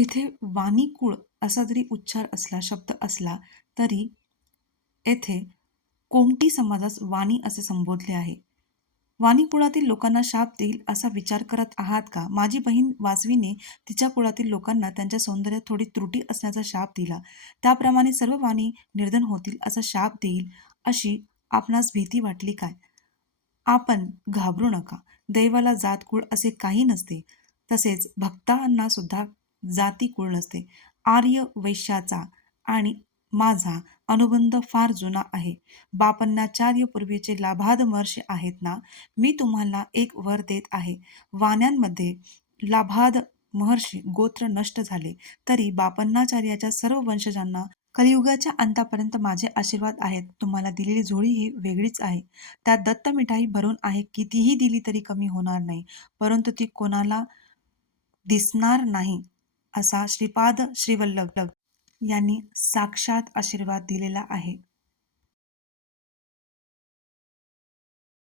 येथे वाणीकुळ असा जरी उच्चार असला शब्द असला तरी येथे कोमटी समाजास वाणी असे संबोधले आहे. वाणी कुळातील लोकांना शाप देईल असा विचार करत आहात का? माझी बहीण वाजवीने तिच्या कुळातील लोकांना त्यांच्या सौंदर्यात थोडी त्रुटी असण्याचा शाप दिला. त्याप्रमाणे सर्व वाणी निर्धन होतील असा शाप देईल अशी आपणास भीती वाटली काय? आपण घाबरू नका. दैवाला जात कुळ असे काही नसते. तसेच भक्तांना सुद्धा जाती कुळ नसते. आर्य वैश्याचा आणि माझा अनुबंध फार जुना आहे. बापन्नाचार्य पूर्वीचे लाभाद महर्षी आहेत ना? मी तुम्हाला एक वर देत आहे. वाण्यांमध्ये लाभाद महर्षी गोत्र नष्ट झाले. तरी बापन्नाचार्याच्या सर्व वंशजांना कलियुगाच्या अंतापर्यंत माझे आशीर्वाद आहेत. तुम्हाला दिलेली झोळी ही वेगळीच आहे. त्यात दत्त मिठाई भरून आहे. कितीही दिली तरी कमी होणार नाही. परंतु ती कोणाला दिसणार नाही. असा श्रीपाद श्रीवल्लभ यांनी साक्षात आशीर्वाद दिलेला आहे.